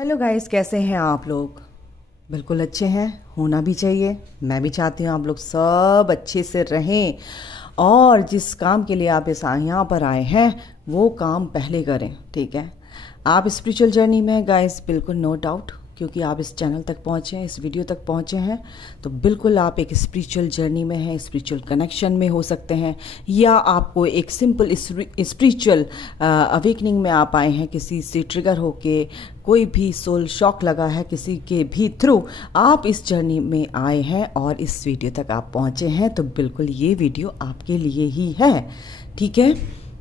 Hello guys, कैसे हैं आप लोग? बिल्कुल अच्छे हैं, होना भी चाहिए। मैं भी चाहती हूँ आप लोग सब अच्छे से रहें और जिस काम के लिए आप यहाँ पर आए हैं वो काम पहले करें। ठीक है, आप स्पिरिचुअल जर्नी में गाइस, बिल्कुल नो डाउट, क्योंकि आप इस चैनल तक पहुँचे हैं, इस वीडियो तक पहुँचे हैं, तो बिल्कुल आप एक स्पिरिचुअल जर्नी में हैं, स्पिरिचुअल कनेक्शन में हो सकते हैं, या आपको एक सिंपल स्पिरिचुअल अवेकनिंग में आप आए हैं, किसी से ट्रिगर होके कोई भी सोल शॉक लगा है, किसी के भी थ्रू आप इस जर्नी में आए हैं और इस वीडियो तक आप पहुँचे हैं, तो बिल्कुल ये वीडियो आपके लिए ही है। ठीक है,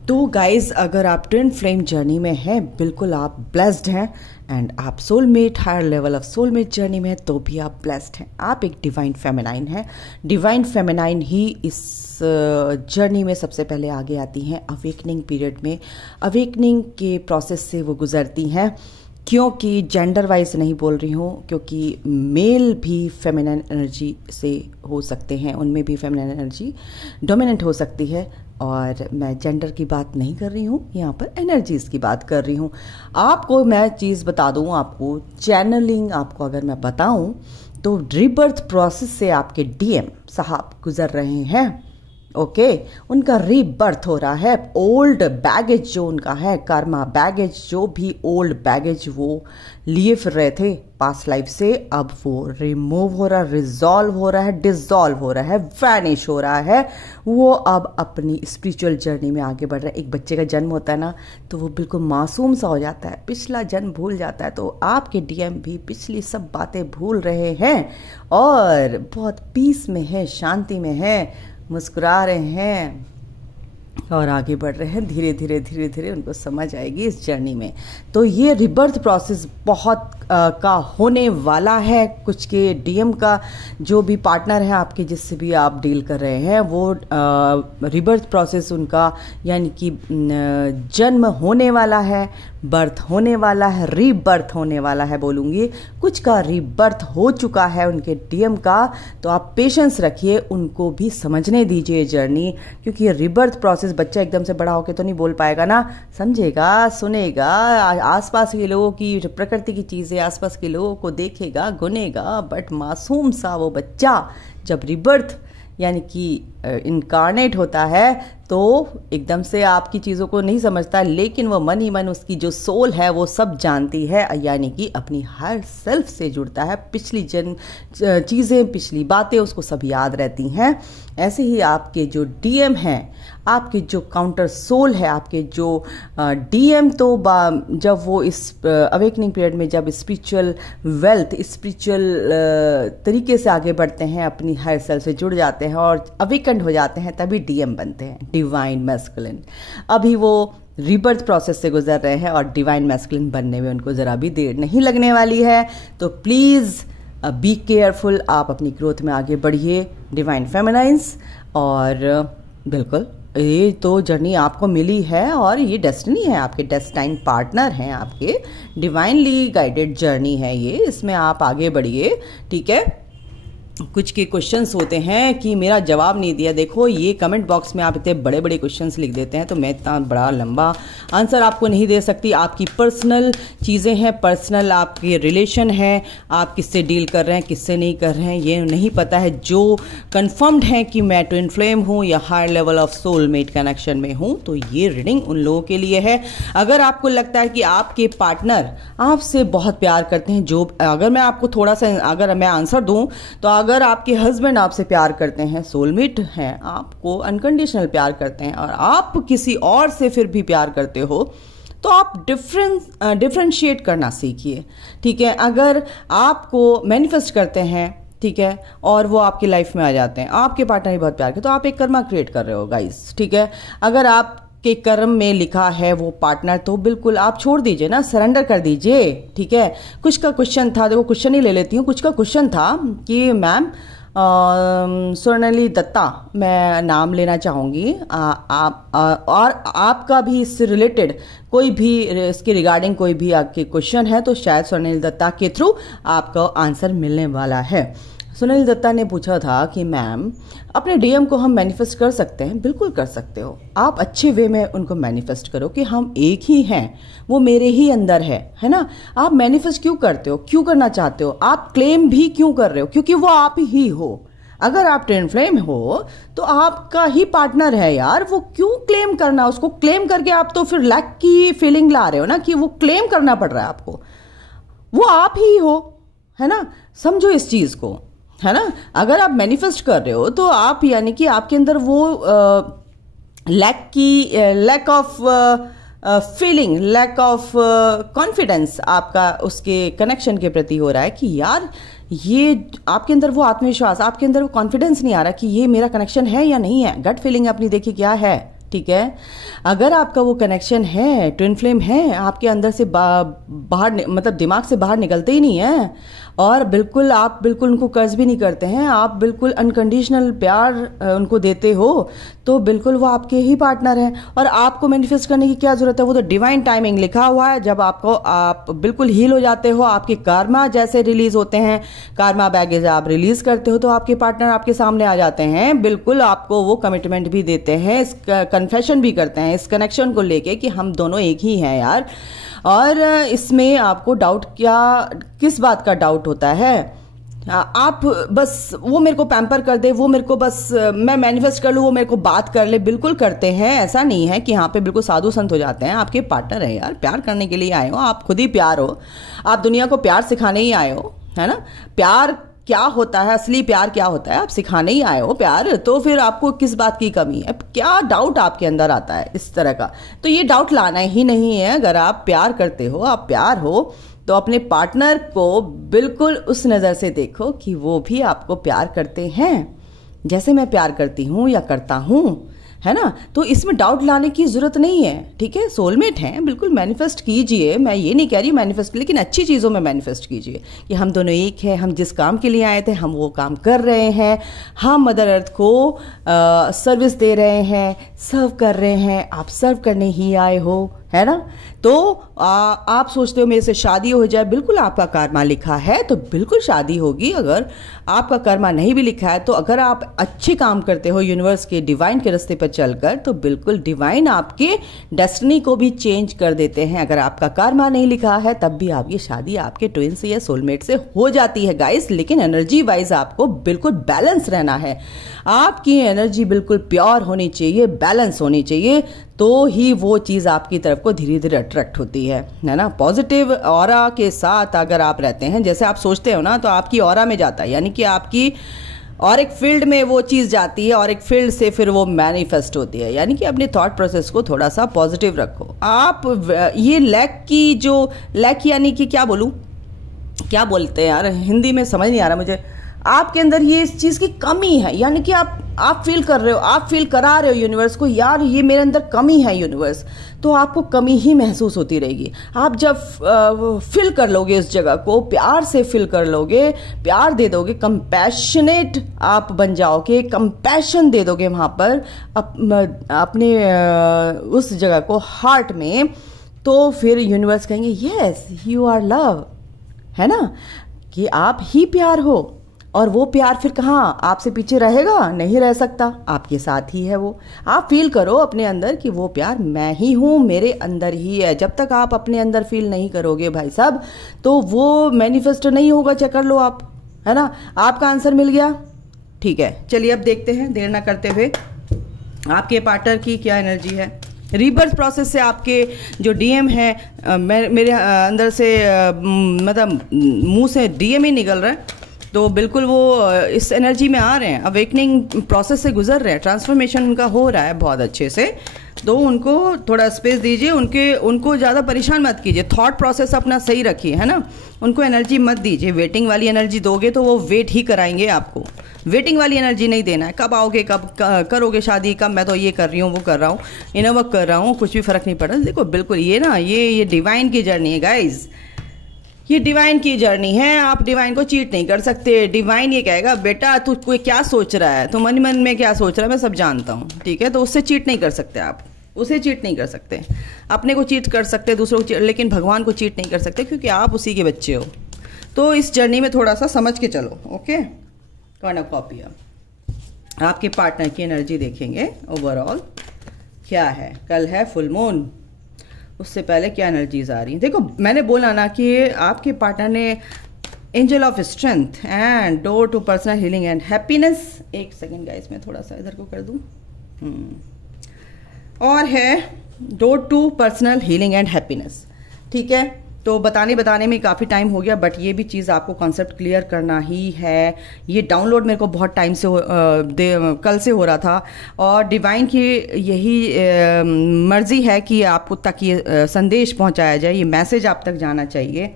तो गाइज अगर आप ट्विन फ्लेम जर्नी में हैं, बिल्कुल आप ब्लेस्ड हैं, एंड आप soulmate higher level of soulmate journey में तो भी आप ब्लेस्ड हैं। आप एक डिवाइन फेमिनाइन हैं। डिवाइन फेमिनाइन ही इस जर्नी में सबसे पहले आगे आती हैं। अवेकनिंग पीरियड में, अवेकनिंग के प्रोसेस से वो गुजरती हैं, क्योंकि जेंडर वाइज नहीं बोल रही हूँ, क्योंकि मेल भी फेमिनाइन एनर्जी से हो सकते हैं, उनमें भी फेमिनाइन एनर्जी डोमिनेंट हो सकती है, और मैं जेंडर की बात नहीं कर रही हूँ, यहाँ पर एनर्जीज़ की बात कर रही हूँ। आपको मैं चीज़ बता दूँ, आपको चैनलिंग आपको अगर मैं बताऊँ तो रीबर्थ प्रोसेस से आपके डीएम साहब गुजर रहे हैं। ओके, उनका रीबर्थ हो रहा है। ओल्ड बैगेज जो उनका है, कर्मा बैगेज, जो भी ओल्ड बैगेज वो लिए फिर रहे थे पास्ट लाइफ से, अब वो रिमूव हो रहा है, रिजॉल्व हो रहा है, डिसॉल्व हो रहा है, वैनिश हो रहा है। वो अब अपनी स्पिरिचुअल जर्नी में आगे बढ़ रहा है। एक बच्चे का जन्म होता है ना, तो वो बिल्कुल मासूम सा हो जाता है, पिछला जन्म भूल जाता है, तो आपके डीएम भी पिछली सब बातें भूल रहे हैं और बहुत पीस में है, शांति में है, मुस्कुरा रहे हैं और आगे बढ़ रहे हैं। धीरे धीरे धीरे धीरे उनको समझ आएगी इस जर्नी में। तो ये रिबर्थ प्रोसेस बहुत का होने वाला है। कुछ के डीएम का जो भी पार्टनर है आपके, जिससे भी आप डील कर रहे हैं, वो रिबर्थ प्रोसेस उनका यानी कि जन्म होने वाला है, बर्थ होने वाला है, रीबर्थ होने वाला है बोलूँगी। कुछ का रीबर्थ हो चुका है उनके डीएम का, तो आप पेशेंस रखिए, उनको भी समझने दीजिए जर्नी, क्योंकि ये रीबर्थ प्रोसेस, बच्चा एकदम से बड़ा होके तो नहीं बोल पाएगा ना, समझेगा, सुनेगा, आसपास के लोगों की, प्रकृति की चीज़ें आसपास के लोगों को देखेगा, गुनेगा, बट मासूम सा वो बच्चा जब रीबर्थ यानी कि इनकारनेट होता है तो एकदम से आपकी चीज़ों को नहीं समझता, लेकिन वो मन ही मन उसकी जो सोल है वो सब जानती है, यानी कि अपनी हर सेल्फ से जुड़ता है। पिछली जन्म चीज़ें, पिछली बातें उसको सब याद रहती हैं। ऐसे ही आपके जो डीएम हैं, आपके जो काउंटर सोल है, आपके जो डीएम, तो जब वो इस अवेकनिंग पीरियड में जब स्पिरिचुअल वेल्थ, स्पिरिचुअल तरीके से आगे बढ़ते हैं, अपनी हर सेल्फ से जुड़ जाते हैं और अवेकन्ड हो जाते हैं, तभी डीएम बनते हैं, डिवाइन मैस्कुलिन। अभी वो रीबर्थ प्रोसेस से गुजर रहे हैं और डिवाइन मैस्कुलिन बनने में उनको ज़रा भी देर नहीं लगने वाली है। तो प्लीज़ बी केयरफुल, आप अपनी ग्रोथ में आगे बढ़िए डिवाइन फेमिनाइंस, और बिल्कुल ये तो जर्नी आपको मिली है और ये डेस्टिनी है, आपके डेस्टाइन पार्टनर हैं, आपके डिवाइनली गाइडेड जर्नी है ये, इसमें आप आगे बढ़िए। ठीक है, कुछ के क्वेश्चंस होते हैं कि मेरा जवाब नहीं दिया। देखो, ये कमेंट बॉक्स में आप इतने बड़े बड़े क्वेश्चंस लिख देते हैं, तो मैं इतना बड़ा लंबा आंसर आपको नहीं दे सकती। आपकी पर्सनल चीज़ें हैं, पर्सनल आपके रिलेशन है, आप किससे डील कर रहे हैं, किससे नहीं कर रहे हैं, ये नहीं पता है। जो कन्फर्म्ड है कि मैं ट्विन फ्लेम हूँ या higher level of soulmate connection में हूँ, तो ये रीडिंग उन लोगों के लिए है। अगर आपको लगता है कि आपके पार्टनर आपसे बहुत प्यार करते हैं, जो अगर मैं आपको थोड़ा सा अगर मैं आंसर दूँ, तो अगर आपके हस्बैंड आपसे प्यार करते हैं, सोलमेट हैं, आपको अनकंडीशनल प्यार करते हैं, और आप किसी और से फिर भी प्यार करते हो, तो आप डिफरेंशिएट करना सीखिए। ठीक है, अगर आपको मैनिफेस्ट करते हैं, ठीक है, और वो आपकी लाइफ में आ जाते हैं, आपके पार्टनर ही बहुत प्यार करते, तो आप एक कर्मा क्रिएट कर रहे हो गाइस। ठीक है, अगर आप के कर्म में लिखा है वो पार्टनर, तो बिल्कुल आप छोड़ दीजिए ना, सरेंडर कर दीजिए। ठीक है, कुछ का क्वेश्चन था, देखो क्वेश्चन ही ले लेती हूँ। कुछ का क्वेश्चन था कि मैम स्वर्णली दत्ता, मैं नाम लेना चाहूँगी, और आपका भी इससे रिलेटेड कोई भी इसके रिगार्डिंग कोई भी आपके क्वेश्चन है, तो शायद स्वर्णली दत्ता के थ्रू आपको आंसर मिलने वाला है। सुनील दत्ता ने पूछा था कि मैम अपने डीएम को हम मैनिफेस्ट कर सकते हैं? बिल्कुल कर सकते हो। आप अच्छे वे में उनको मैनिफेस्ट करो कि हम एक ही हैं, वो मेरे ही अंदर है ना। आप मैनिफेस्ट क्यों करते हो, क्यों करना चाहते हो, आप क्लेम भी क्यों कर रहे हो? क्योंकि वो आप ही हो। अगर आप ट्विन फ्लेम हो तो आपका ही पार्टनर है यार, वो क्यों क्लेम करना? उसको क्लेम करके आप तो फिर लैक की फीलिंग ला रहे हो ना, कि वो क्लेम करना पड़ रहा है आपको। वो आप ही हो, है ना। समझो इस चीज को, है ना। अगर आप मैनिफेस्ट कर रहे हो तो आप, यानी कि आपके अंदर वो lack of feeling, lack of confidence आपका उसके कनेक्शन के प्रति हो रहा है कि यार ये आपके अंदर वो आत्मविश्वास, आपके अंदर वो कॉन्फिडेंस नहीं आ रहा कि ये मेरा कनेक्शन है या नहीं है। गट फीलिंग अपनी देखिए क्या है, ठीक है। अगर आपका वो कनेक्शन है, ट्विन फ्लेम है, आपके अंदर से बाहर मतलब दिमाग से बाहर निकलते ही नहीं है, और बिल्कुल आप बिल्कुल उनको कर्ज भी नहीं करते हैं, आप बिल्कुल अनकंडीशनल प्यार उनको देते हो, तो बिल्कुल वो आपके ही पार्टनर हैं। और आपको मैनिफेस्ट करने की क्या जरूरत है, वो तो डिवाइन टाइमिंग लिखा हुआ है। जब आप बिल्कुल हील हो जाते हो, आपके कार्मा जैसे रिलीज होते हैं, कार्मा बैगेज आप रिलीज करते हो, तो आपके पार्टनर आपके सामने आ जाते हैं। बिल्कुल आपको वो कमिटमेंट भी देते हैं, कन्फेशन भी करते हैं इस कनेक्शन को लेके कि हम दोनों एक ही हैं यार। और इसमें आपको डाउट किस बात का डाउट होता है? आप बस वो मेरे को पैम्पर कर दे, वो मेरे को बस मैं मैनिफेस्ट कर लूँ, वो मेरे को बात कर ले। बिल्कुल करते हैं, ऐसा नहीं है कि यहाँ पे बिल्कुल साधु संत हो जाते हैं। आपके पार्टनर है यार, प्यार करने के लिए आए हो, आप खुद ही प्यार हो, आप दुनिया को प्यार सिखाने ही आए हो, है ना। प्यार क्या होता है, असली प्यार क्या होता है, आप सिखाने ही आए हो प्यार, तो फिर आपको किस बात की कमी है? क्या डाउट आपके अंदर आता है इस तरह का? तो ये डाउट लाना ही नहीं है। अगर आप प्यार करते हो, आप प्यार हो, तो अपने पार्टनर को बिल्कुल उस नज़र से देखो कि वो भी आपको प्यार करते हैं जैसे मैं प्यार करती हूँ या करता हूँ, है ना। तो इसमें डाउट लाने की जरूरत नहीं है, ठीक है। सोलमेट हैं, बिल्कुल मैनिफेस्ट कीजिए। मैं ये नहीं कह रही मैनिफेस्ट, लेकिन अच्छी चीज़ों में मैनिफेस्ट कीजिए कि हम दोनों एक हैं, हम जिस काम के लिए आए थे हम वो काम कर रहे हैं, हम मदर अर्थ को सर्विस दे रहे हैं, सर्व कर रहे हैं। आप सर्व करने ही आए हो, है ना। तो आप सोचते हो मेरे से शादी हो जाए, बिल्कुल आपका कर्मा लिखा है तो बिल्कुल शादी होगी। अगर आपका कर्मा नहीं भी लिखा है, तो अगर आप अच्छे काम करते हो यूनिवर्स के डिवाइन के रास्ते पर चलकर, तो बिल्कुल डिवाइन आपके डेस्टिनी को भी चेंज कर देते हैं। अगर आपका कर्मा नहीं लिखा है, तब भी आपकी शादी आपके ट्विन से या सोलमेट से हो जाती है गाइस। लेकिन एनर्जी वाइज आपको बिल्कुल बैलेंस रहना है। आपकी एनर्जी बिल्कुल प्योर होनी चाहिए, बैलेंस होनी चाहिए, तो ही वो चीज़ आपकी तरफ को धीरे धीरे अट्रैक्ट होती है ना। पॉजिटिव ऑरा के साथ अगर आप रहते हैं, जैसे आप सोचते हो ना, तो आपकी ऑरा में जाता है, यानी कि आपकी और एक फील्ड में वो चीज़ जाती है, और एक फील्ड से फिर वो मैनिफेस्ट होती है। यानी कि अपने थॉट प्रोसेस को थोड़ा सा पॉजिटिव रखो। आप ये लैक यानी कि क्या बोलूँ, क्या बोलते हैं यार, हिंदी में समझ नहीं आ रहा मुझे। आपके अंदर ये इस चीज़ की कमी है, यानी कि आप फील कर रहे हो, आप फील करा रहे हो यूनिवर्स को, यार ये मेरे अंदर कमी है यूनिवर्स, तो आपको कमी ही महसूस होती रहेगी। आप जब फिल कर लोगे उस जगह को, प्यार से फिल कर लोगे, प्यार दे दोगे, कंपैशनेट आप बन जाओगे, कंपैशन दे दोगे वहाँ पर अपने उस जगह को हार्ट में, तो फिर यूनिवर्स कहेंगे यस यू आर लव, है ना, कि आप ही प्यार हो। और वो प्यार फिर कहाँ आपसे पीछे रहेगा? नहीं रह सकता, आपके साथ ही है वो। आप फील करो अपने अंदर कि वो प्यार मैं ही हूँ, मेरे अंदर ही है। जब तक आप अपने अंदर फील नहीं करोगे भाई साहब, तो वो मैनिफेस्ट नहीं होगा। चेक कर लो आप, है ना। आपका आंसर मिल गया, ठीक है। चलिए अब देखते हैं, देर ना करते हुए, आपके पार्टनर की क्या एनर्जी है। रीबर्थ प्रोसेस से आपके जो डीएम है, मेरे अंदर से मतलब मुंह से डीएम ही निकल रहा है, तो बिल्कुल वो इस एनर्जी में आ रहे हैं, अवेकनिंग प्रोसेस से गुजर रहे हैं, ट्रांसफॉर्मेशन उनका हो रहा है बहुत अच्छे से। तो उनको थोड़ा स्पेस दीजिए, उनको ज़्यादा परेशान मत कीजिए, थॉट प्रोसेस अपना सही रखिए, है ना। उनको एनर्जी मत दीजिए, वेटिंग वाली एनर्जी दोगे तो वो वेट ही कराएंगे आपको। वेटिंग वाली एनर्जी नहीं देना है, कब आओगे, कब करोगे शादी, कब मैं तो ये कर रही हूँ, वो कर रहा हूँ, इनर वर्क कर रहा हूँ, कुछ भी फर्क नहीं पड़ रहा। देखो बिल्कुल ये ना, ये डिवाइन की जर्नी है गाइज, ये डिवाइन की जर्नी है। आप डिवाइन को चीट नहीं कर सकते। डिवाइन ये कहेगा बेटा तू कोई क्या सोच रहा है, तो मन में क्या सोच रहा है मैं सब जानता हूँ, ठीक है। तो उससे चीट नहीं कर सकते आप, उसे चीट नहीं कर सकते। अपने को चीट कर सकते, दूसरों को, लेकिन भगवान को चीट नहीं कर सकते, क्योंकि आप उसी के बच्चे हो। तो इस जर्नी में थोड़ा सा समझ के चलो, ओके। कॉर्नुकोपिया। आपके पार्टनर की एनर्जी देखेंगे ओवरऑल क्या है। कल है फुल मून, उससे पहले क्या एनर्जीज आ रही हैं। देखो मैंने बोला ना कि आपके पार्टनर ने angel of strength and door to personal healing and happiness. एक सेकेंड गाइस, मैं थोड़ा सा इधर को कर दूं। और है door to personal healing and happiness. ठीक है, तो बताने में काफ़ी टाइम हो गया, बट ये भी चीज़ आपको कॉन्सेप्ट क्लियर करना ही है। ये डाउनलोड मेरे को बहुत टाइम से कल से हो रहा था, और डिवाइन की यही मर्जी है कि आपको तक ये संदेश पहुंचाया जाए, ये मैसेज आप तक जाना चाहिए।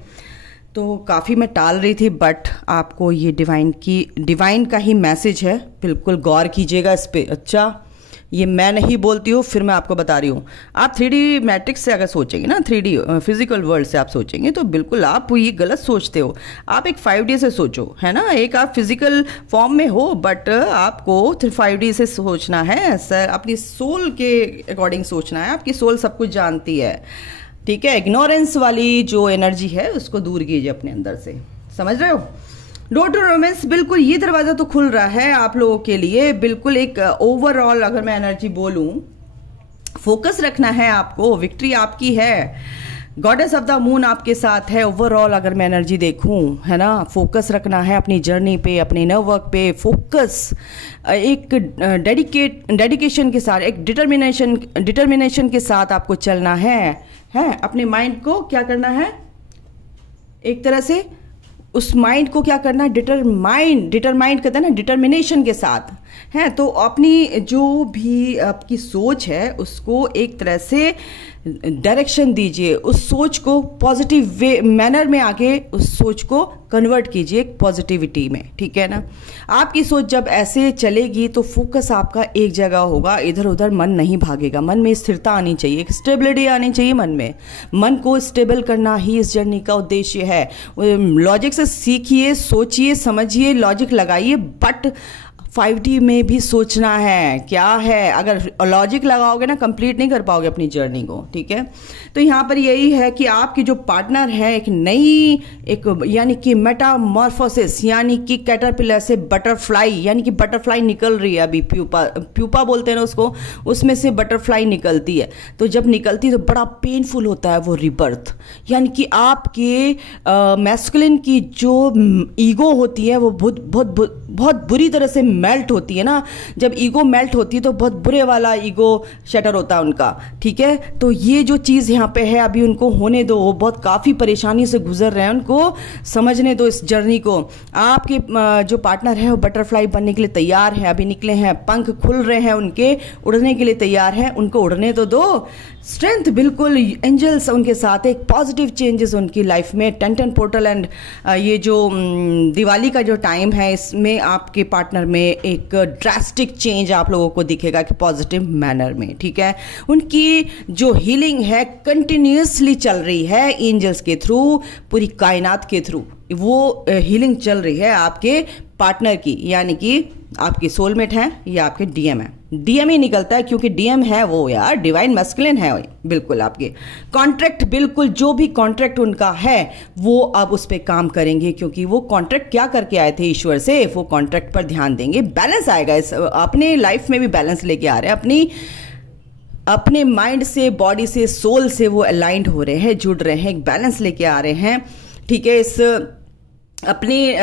तो काफ़ी मैं टाल रही थी, बट आपको ये डिवाइन का ही मैसेज है, बिल्कुल गौर कीजिएगा इस पर। अच्छा, ये मैं नहीं बोलती हूँ, फिर मैं आपको बता रही हूँ। आप 3D मैट्रिक्स से अगर सोचेंगे ना, 3D फिजिकल वर्ल्ड से आप सोचेंगे तो बिल्कुल आप ये गलत सोचते हो। आप एक 5D से सोचो, है ना। एक आप फिजिकल फॉर्म में हो, बट आपको 5D से सोचना है सर, अपनी सोल के अकॉर्डिंग सोचना है। आपकी सोल सब कुछ जानती है, ठीक है। इग्नोरेंस वाली जो एनर्जी है उसको दूर कीजिए अपने अंदर से, समझ रहे हो। डोर टू रोमांस, बिल्कुल ये दरवाजा तो खुल रहा है आप लोगों के लिए। बिल्कुल एक ओवरऑल अगर मैं एनर्जी बोलूं, फोकस रखना है आपको, विक्ट्री आपकी है। गॉडेस ऑफ द मून आपके साथ है। ओवरऑल अगर मैं एनर्जी देखूं, है ना, फोकस रखना है अपनी जर्नी पे, अपने इनर वर्क पे। फोकस, एक डेडिकेशन के साथ, एक डिटर्मिनेशन के साथ आपको चलना है। अपने माइंड को क्या करना है, एक तरह से उस माइंड को क्या करना है, डिटरमाइंड कहते हैं ना, डिटर्मिनेशन के साथ है। तो अपनी जो भी आपकी सोच है उसको एक तरह से डायरेक्शन दीजिए, उस सोच को पॉजिटिव वे मैनर में आगे उस सोच को कन्वर्ट कीजिए पॉजिटिविटी में, ठीक है ना। आपकी सोच जब ऐसे चलेगी तो फोकस आपका एक जगह होगा, इधर उधर मन नहीं भागेगा। मन में स्थिरता आनी चाहिए, एक स्टेबिलिटी आनी चाहिए मन में। मन को स्टेबल करना ही इस जर्नी का उद्देश्य है। लॉजिक से सीखिए, सोचिए, समझिए, लॉजिक लगाइए, बट 5D में भी सोचना है क्या है। अगर लॉजिक लगाओगे ना, कंप्लीट नहीं कर पाओगे अपनी जर्नी को, ठीक है। तो यहाँ पर यही है कि आपकी जो पार्टनर है एक यानी कि मेटामॉर्फोसिस, यानी कि कैटरपिलर से बटरफ्लाई, यानी कि बटरफ्लाई निकल रही है अभी। प्यूपा बोलते हैं ना उसको, उसमें से बटरफ्लाई निकलती है। तो जब निकलती है तो बड़ा पेनफुल होता है वो रिबर्थ, यानी कि आपके मैस्कुलिन की जो ईगो होती है वो बहुत बुरी तरह से मेल्ट होती है ना। जब ईगो मेल्ट होती है तो बहुत बुरे वाला ईगो शटर होता है उनका, ठीक है। तो ये जो चीज़ यहाँ पे है अभी उनको होने दो, वो बहुत काफ़ी परेशानी से गुजर रहे हैं, उनको समझने दो इस जर्नी को। आपके जो पार्टनर है वो बटरफ्लाई बनने के लिए तैयार है, अभी निकले हैं, पंख खुल रहे हैं उनके, उड़ने के लिए तैयार हैं, उनको उड़ने तो दो। स्ट्रेंथ बिल्कुल, एंजल्स उनके साथ, एक पॉजिटिव चेंजेस उनकी लाइफ में। 10 पोर्टल एंड ये जो दिवाली का जो टाइम है इसमें आपके पार्टनर में एक ड्रास्टिक चेंज आप लोगों को दिखेगा कि पॉजिटिव मैनर में, ठीक है। उनकी जो हीलिंग है कंटिन्यूसली चल रही है एंजल्स के थ्रू, पूरी कायनात के थ्रू वो हीलिंग चल रही है आपके पार्टनर की, यानी कि आपके सोलमेट हैं या आपके डीएम है। डीएम ही निकलता है क्योंकि डीएम है वो यार डिवाइन मैस्कुलिन है बिल्कुल। आपके कॉन्ट्रैक्ट, बिल्कुल जो भी कॉन्ट्रैक्ट उनका है वो अब उस पर काम करेंगे, क्योंकि वो कॉन्ट्रैक्ट क्या करके आए थे ईश्वर से, वो कॉन्ट्रैक्ट पर ध्यान देंगे। बैलेंस आएगा, इस अपने लाइफ में भी बैलेंस लेके आ रहे हैं, अपने माइंड से, बॉडी से, सोल से वो अलाइंड हो रहे हैं, जुड़ रहे हैं, एक बैलेंस लेके आ रहे हैं, ठीक है। इस अपनी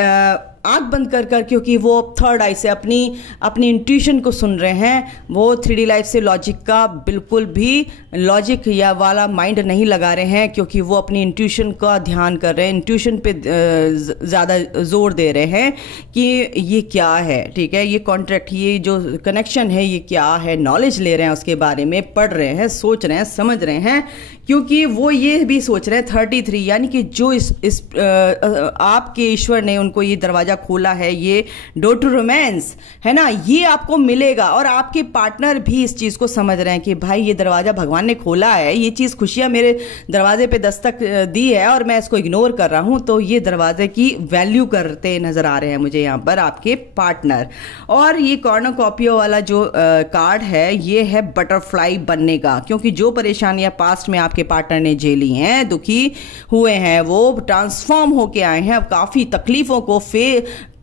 आंख बंद कर क्योंकि वो थर्ड आई से अपनी इंट्यूशन को सुन रहे हैं। वो 3D लाइफ से लॉजिक का बिल्कुल भी लॉजिक या वाला माइंड नहीं लगा रहे हैं, क्योंकि वो अपनी इंट्यूशन का ध्यान कर रहे हैं, इंट्यूशन पे ज़्यादा जोर दे रहे हैं कि ये क्या है, ठीक है। ये कॉन्ट्रैक्ट, ये जो कनेक्शन है ये क्या है, नॉलेज ले रहे हैं उसके बारे में, पढ़ रहे हैं, सोच रहे हैं, समझ रहे हैं, क्योंकि वो ये भी सोच रहे हैं 33 यानी कि जो इस आपके ईश्वर ने उनको ये दरवाजा खोला है, ये डोर टू रोमांस है ना, ये आपको मिलेगा। और आपके पार्टनर भी इस चीज को समझ रहे हैं कि भाई ये दरवाजा भगवान ने खोला है, ये चीज खुशियां मेरे दरवाजे पे दस्तक दी है और मैं इसको इग्नोर कर रहा हूं, तो ये दरवाजे की वैल्यू करते नजर आ रहे हैं मुझे यहाँ पर आपके पार्टनर। और ये कॉर्नुकोपिया वाला जो कार्ड है ये है बटरफ्लाई बनने का, क्योंकि जो परेशानियां पास्ट में आपके पार्टनर ने झेली हैं, दुखी हुए हैं, वो ट्रांसफॉर्म होके आए हैं। अब काफी तकलीफों को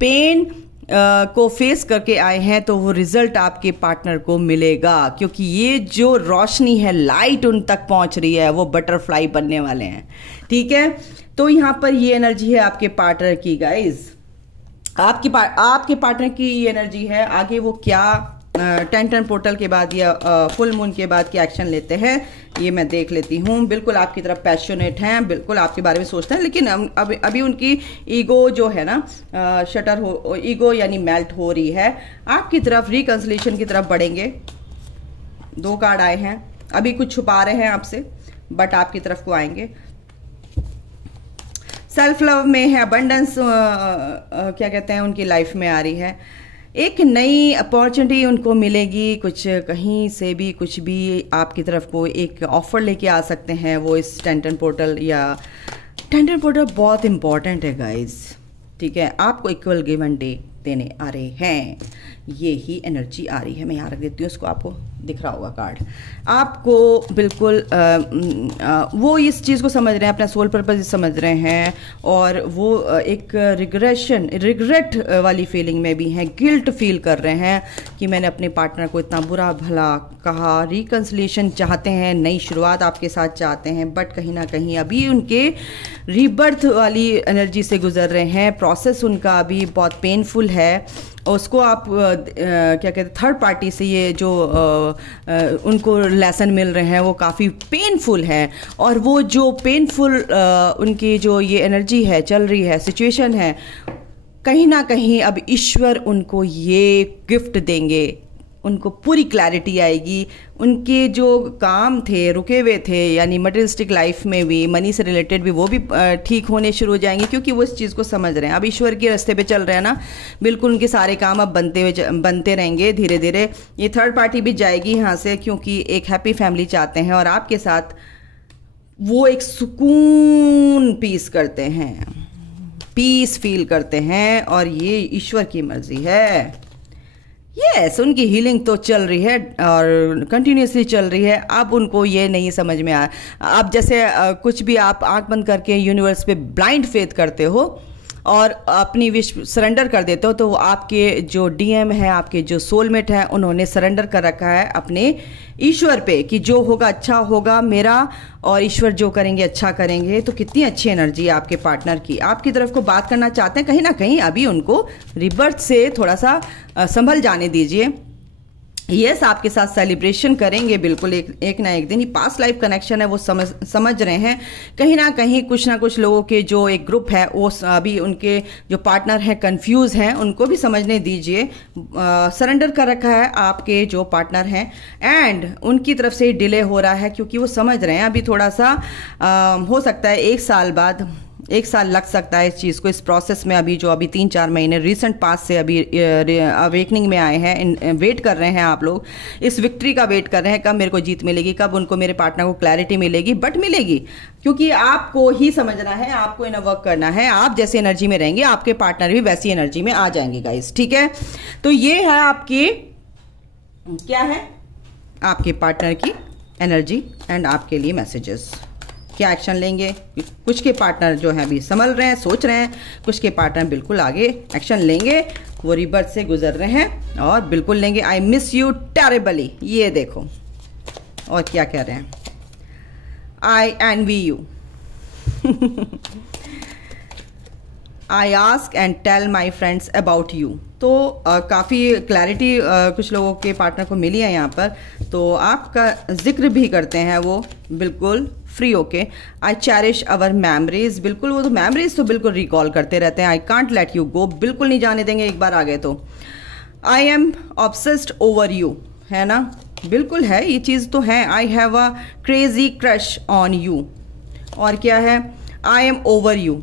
पेन को फेस करके आए हैं तो वो रिजल्ट आपके पार्टनर को मिलेगा, क्योंकि ये जो रोशनी है, लाइट उन तक पहुंच रही है, वो बटरफ्लाई बनने वाले हैं। ठीक है, तो यहाँ पर ये एनर्जी है आपके पार्टनर की गाइज, आपके पार्टनर की ये एनर्जी है। आगे वो क्या 10 पोर्टल के बाद या फुल मून के बाद क्या एक्शन लेते हैं ये मैं देख लेती हूँ। बिल्कुल आपकी तरफ पैशनेट हैं, बिल्कुल आपके बारे में सोचते हैं, लेकिन अभी उनकी ईगो जो है ना शटर हो, ईगो यानी मेल्ट हो रही है। आपकी तरफ रिकंसिलिएशन की तरफ बढ़ेंगे। 2 कार्ड आए हैं, अभी कुछ छुपा रहे हैं आपसे बट आपकी तरफ को आएंगे। सेल्फ लव में है, अबंडेंस क्या कहते हैं उनकी लाइफ में आ रही है। एक नई अपॉर्चुनिटी उनको मिलेगी, कुछ कहीं से भी कुछ भी आपकी तरफ को एक ऑफर लेके आ सकते हैं वो इस 10 पोर्टल। या 10 पोर्टल बहुत इंपॉर्टेंट है गाइज, ठीक है, आपको इक्वल गिव एंड टेक देने आ रहे हैं, ये ही एनर्जी आ रही है। मैं यहाँ रख देती हूँ इसको, आपको दिख रहा होगा कार्ड। आपको बिल्कुल वो इस चीज़ को समझ रहे हैं, अपना सोल पर्पस समझ रहे हैं, और वो एक रिग्रेट वाली फीलिंग में भी हैं, गिल्ट फील कर रहे हैं कि मैंने अपने पार्टनर को इतना बुरा भला कहा। रिकंसिलिएशन चाहते हैं, नई शुरुआत आपके साथ चाहते हैं, बट कहीं ना कहीं अभी उनके रीबर्थ वाली एनर्जी से गुजर रहे हैं। प्रोसेस उनका अभी बहुत पेनफुल है, उसको आप क्या कहते हैं, थर्ड पार्टी से ये जो उनको लेसन मिल रहे हैं वो काफ़ी पेनफुल है। और वो जो पेनफुल उनकी जो ये एनर्जी है, चल रही है, सिचुएशन है, कहीं ना कहीं अब ईश्वर उनको ये गिफ्ट देंगे, उनको पूरी क्लैरिटी आएगी। उनके जो काम थे, रुके हुए थे, यानी मटेरियलिस्टिक लाइफ में भी, मनी से रिलेटेड भी, वो भी ठीक होने शुरू हो जाएंगे, क्योंकि वो इस चीज़ को समझ रहे हैं। अब ईश्वर के रास्ते पे चल रहे हैं ना, बिल्कुल उनके सारे काम अब बनते रहेंगे धीरे धीरे। ये थर्ड पार्टी भी जाएगी यहाँ से, क्योंकि एक हैप्पी फैमिली चाहते हैं और आपके साथ वो एक सुकून पीस करते हैं, पीस फील करते हैं, और ये ईश्वर की मर्जी है। यस, उनकी हीलिंग तो चल रही है और कंटिन्यूसली चल रही है। अब उनको ये नहीं समझ में आया, अब जैसे कुछ भी आप आंख बंद करके यूनिवर्स पे ब्लाइंड फेथ करते हो और अपनी विश सरेंडर कर देते हो, तो आपके जो डीएम है, आपके जो सोलमेट है, उन्होंने सरेंडर कर रखा है अपने ईश्वर पे कि जो होगा अच्छा होगा मेरा, और ईश्वर जो करेंगे अच्छा करेंगे। तो कितनी अच्छी एनर्जी है आपके पार्टनर की, आपकी तरफ को बात करना चाहते हैं। कहीं ना कहीं अभी उनको रिबर्थ से थोड़ा सा संभल जाने दीजिए। यस, आपके साथ सेलिब्रेशन करेंगे बिल्कुल एक ना एक दिन। ये पास्ट लाइफ कनेक्शन है, वो समझ रहे हैं। कहीं ना कहीं कुछ ना कुछ लोगों के जो एक ग्रुप है, वो अभी उनके जो पार्टनर हैं कंफ्यूज हैं, उनको भी समझने दीजिए। सरेंडर कर रखा है आपके जो पार्टनर हैं, एंड उनकी तरफ से डिले हो रहा है, क्योंकि वो समझ रहे हैं अभी थोड़ा सा हो सकता है 1 साल बाद, 1 साल लग सकता है इस चीज़ को, इस प्रोसेस में। अभी 3-4 महीने रिसेंट पास से अभी अवेकनिंग में आए हैं, वेट कर रहे हैं आप लोग, इस विक्ट्री का वेट कर रहे हैं, कब मेरे को जीत मिलेगी, कब उनको मेरे पार्टनर को क्लैरिटी मिलेगी। बट मिलेगी, क्योंकि आपको ही समझना है, आपको इन्हें वर्क करना है। आप जैसे एनर्जी में रहेंगे, आपके पार्टनर भी वैसी एनर्जी में आ जाएंगे गाइस, ठीक है। तो ये है आपकी, क्या है आपके पार्टनर की एनर्जी एंड आपके लिए मैसेजेस। क्या एक्शन लेंगे? कुछ के पार्टनर जो हैं अभी संभल रहे हैं, सोच रहे हैं, कुछ के पार्टनर बिल्कुल आगे एक्शन लेंगे, वो रिबर्थ से गुजर रहे हैं और बिल्कुल लेंगे। आई मिस यू टेरिबली, ये देखो। और क्या कह रहे हैं? I envy you, I ask and tell my friends about you. तो काफ़ी क्लैरिटी कुछ लोगों के पार्टनर को मिली है यहाँ पर, तो आपका जिक्र भी करते हैं वो बिल्कुल फ्री होके। आई चैरिश अवर मेमोरीज, बिल्कुल वो तो मेमोरीज तो बिल्कुल रिकॉल करते रहते हैं। I can't let you go, बिल्कुल नहीं जाने देंगे एक बार आ गए तो। I am obsessed over you, है ना, बिल्कुल है, ये चीज़ तो है। I have a crazy crush on you, और क्या है? I am over you.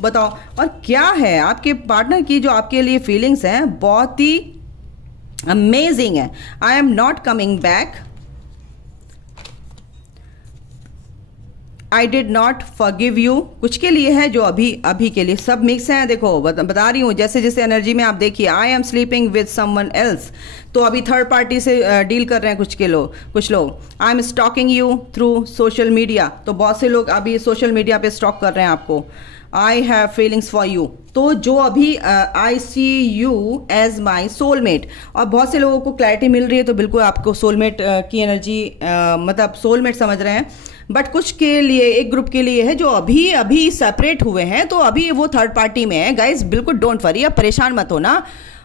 बताओ, और क्या है आपके पार्टनर की जो आपके लिए फीलिंग्स हैं, बहुत ही अमेजिंग है। I am not coming back, I did not forgive you, कुछ के लिए है जो अभी के लिए, सब मिक्स हैं। देखो बता रही हूँ, जैसे जैसे एनर्जी में आप देखिए। I am sleeping with someone else, तो अभी थर्ड पार्टी से डील कर रहे हैं कुछ लोग। I am stalking you through social media, तो बहुत से लोग अभी सोशल मीडिया पे स्टॉक कर रहे हैं आपको। I have feelings for you. तो जो अभी आई सी यू एज माई सोलमेट, और बहुत से लोगों को क्लैरिटी मिल रही है, तो बिल्कुल आपको सोलमेट की एनर्जी मतलब सोलमेट समझ रहे हैं। बट कुछ के लिए, एक ग्रुप के लिए है जो अभी अभी सेपरेट हुए हैं, तो अभी वो थर्ड पार्टी में है। गाइज बिल्कुल डोंट वरी, अब परेशान मत होना,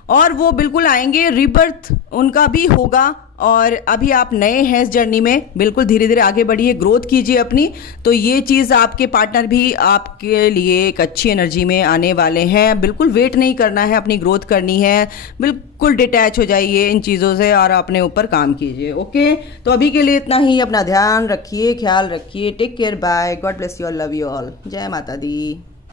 और वो बिल्कुल आएंगे, रीबर्थ उनका भी होगा। और अभी आप नए हैं इस जर्नी में, बिल्कुल धीरे धीरे आगे बढ़िए, ग्रोथ कीजिए अपनी। तो ये चीज़ आपके पार्टनर भी आपके लिए एक अच्छी एनर्जी में आने वाले हैं। बिल्कुल वेट नहीं करना है, अपनी ग्रोथ करनी है, बिल्कुल डिटैच हो जाइए इन चीज़ों से और अपने ऊपर काम कीजिए। ओके, तो अभी के लिए इतना ही। अपना ध्यान रखिए, ख्याल रखिए, take care, bye, God bless you all, love you all, जय माता दी।